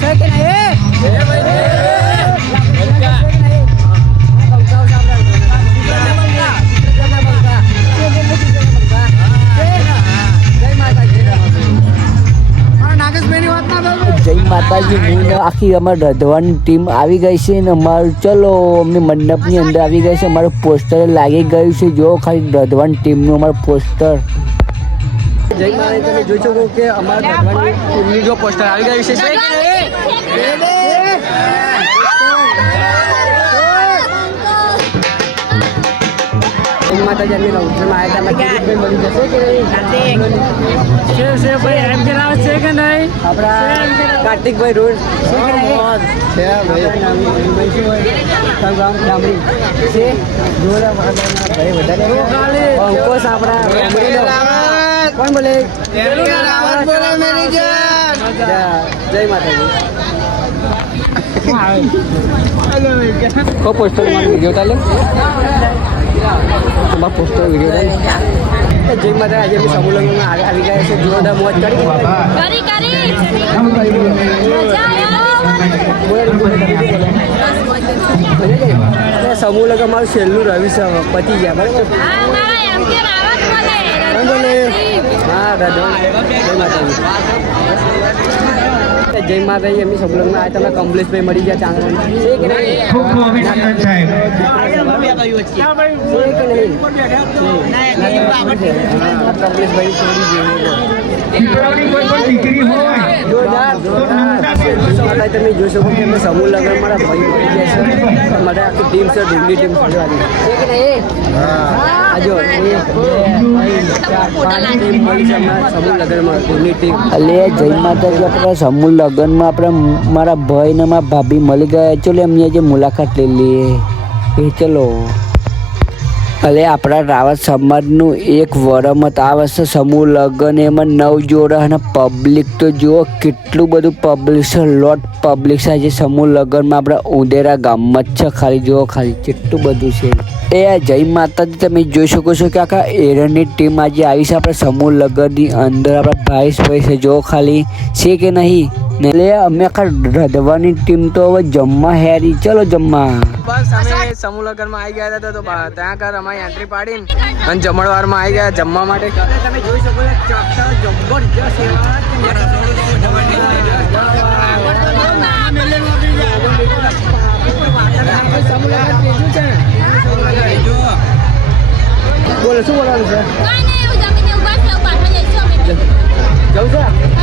છે કે નહીં? જય માતાજી. હું આખી અમારી રધવાની ટીમ આવી ગઈ છે ને અમારું ચલો અમને મંડપની અંદર આવી ગઈ છે. અમારું પોસ્ટર લાગી ગયું છે. જો ખાલી રધવાની ટીમનું અમારું પોસ્ટર. જય માતાજી. તમે જોઈ શકો કે અમારા રધવાની ટીમની જો પોસ્ટર આવી ગયું છે. માતાજી રૌદ્રમાં આવ્યા હતા મળી જશે કે નહીં? આપણા કાર્તિકભાઈ રોડ છે ભાઈ અંકોશ આપણા કોણ બોલે? જય માતાજી. પોસ્ટર વિડીયો ચાલે પોસ્ટર વિડીયો જય માતા. આજે અમે સમૂહ લગ્નમાં આવી ગયા છે. જોરદાર મોજ કરી સમૂહ લગ્ન મારું છેલ્લું રહ્યું છે. પતી ગયા બરાબર. હા દાદા જય માતાજી. જય માતાજી. એમની સમૂહ લગ્નમાં આ તમે કમલેશભાઈ મળી ગયા ચાંદવાની છે કે નહીં? કમલેશભાઈ તમે જોઈ શકો કે અમે સમૂહ લગ્ન મારા ભાઈ મળી ગયા છે. મારે આખી ટીમ છે. ઢીંગલી ટીમ ફરવાની સમૂહ લગ્નમાં ઢીંગલી ટીમ. અલે જય માતાજી. આપણા સમૂહ લગ્નમાં આપણે મારા ભાઈ ને મારા ભાભી મળી ગયા. ચલો એમની આજે મુલાકાત લઈ લઈએ. એ ચલો. અલે આપણા રાવત સમાજનું એક વરમત આ વર્ષે સમૂહ લગ્ન એમાં 9 જોડા અને પબ્લિક તો જુઓ કેટલું બધું પબ્લિક છે. લોટ પબ્લિક છે આજે સમૂહ લગ્નમાં. આપણા ઉંદેરા ગામમાં જ છે. ખાલી જુઓ ખાલી કેટલું બધું છે. એ જય માતાજી. તમે જોઈ શકો છો કે આખા એરણની ટીમ આજે આવી છે આપણા સમૂહ લગ્નની અંદર. આપણા ભાઈ છે જુઓ ખાલી છે કે નહીં. ને લે અમે આખા રધવાની ટીમ તો હવે જમવા હેરી. ચલો જમવા. બસ અમે સમૂહ લગ્નમાં આવી ગયા હતા તો ત્યાં કર અમારી એન્ટ્રી પાડીને અને જમણવારમાં આવી ગયા જમવા માટે. તમે જોઈ શકો બોલો શું બોલવાનું છે? જવું છે.